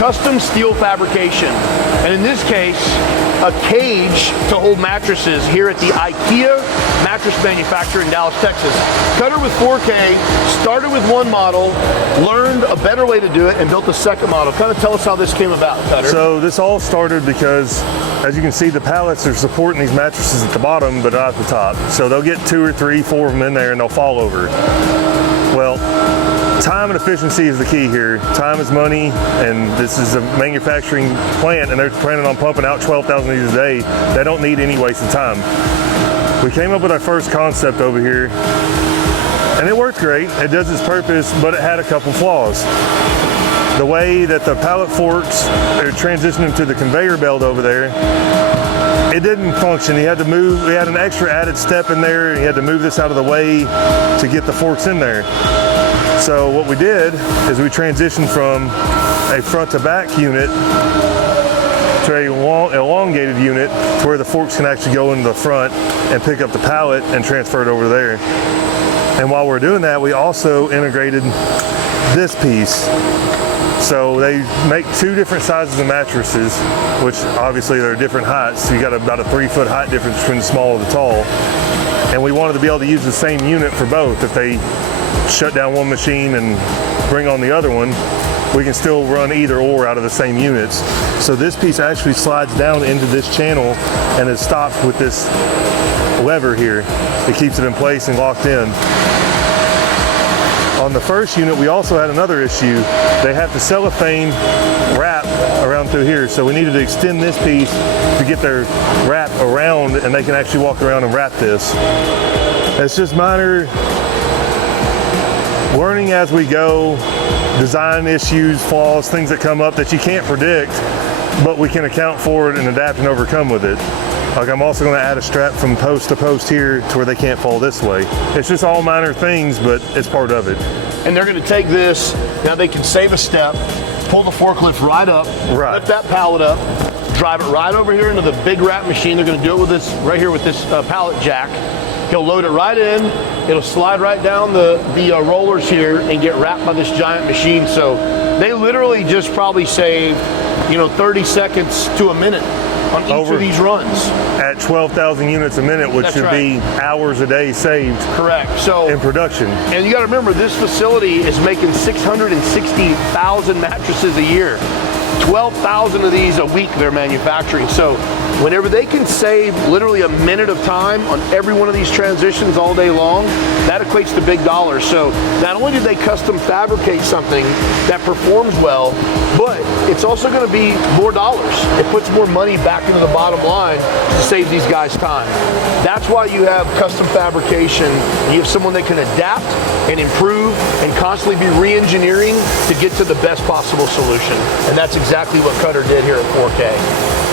custom steel fabrication. And in this case, a cage to hold mattresses here at the IKEA mattress manufacturer in Dallas, Texas. Cutter with 4K, started with one model, learned a better way to do it, and built a second model. Kind of tell us how this came about, Cutter. So this all started because, as you can see, the pallets are supporting these mattresses at the bottom, but not at the top. So they'll get 2 or 3, 4 of them in there and they'll fall over. Well, time and efficiency is the key here. Time is money, and this is a manufacturing plant, and they're planning on pumping out 12,000 of these a day. They don't need any wasted time. We came up with our first concept over here, and it worked great. It does its purpose, but it had a couple flaws. The way that the pallet forks are transitioning to the conveyor belt over there, it didn't function. He had to move, we had an extra added step in there, and he had to move this out of the way to get the forks in there. So what we did is we transitioned from a front to back unit to a elongated unit to where the forks can actually go into the front and pick up the pallet and transfer it over there. And while we're doing that, we also integrated this piece. So they make 2 different sizes of mattresses, which obviously they're different heights. So you got about a 3-foot height difference between the small and the tall. And we wanted to be able to use the same unit for both. If they shut down one machine and bring on the other one, we can still run either or out of the same units. So this piece actually slides down into this channel and is stopped with this lever here. It keeps it in place and locked in. On the first unit, we also had another issue. They have the cellophane wrap around through here, so we needed to extend this piece to get their wrap around, and they can actually walk around and wrap this. It's just minor learning as we go, design issues, flaws, things that come up that you can't predict, but we can account for it and adapt and overcome with it. Like, I'm also going to add a strap from post to post here to where they can't fall this way. It's just all minor things, but it's part of it. And they're going to take this, now they can save a step, pull the forklift right up, lift that pallet up, drive it right over here into the big wrap machine. They're going to do it with this, right here with this pallet jack. He'll load it right in, it'll slide right down the rollers here and get wrapped by this giant machine. So they literally just probably saved, 30 seconds to a minute on each of these runs. At 12,000 units a minute, which should be hours a day saved. Correct. So in production. And you got to remember, this facility is making 660,000 mattresses a year. 12,000 of these a week they're manufacturing. So whenever they can save literally a minute of time on every one of these transitions all day long, that equates to big dollars. So not only did they custom fabricate something that performs well, but it's also going to be more dollars. It puts more money back into the bottom line to save these guys time. That's why you have custom fabrication. You have someone that can adapt and improve and constantly be re-engineering to get to the best possible solution. And that's exactly what Cutter did here at 4K.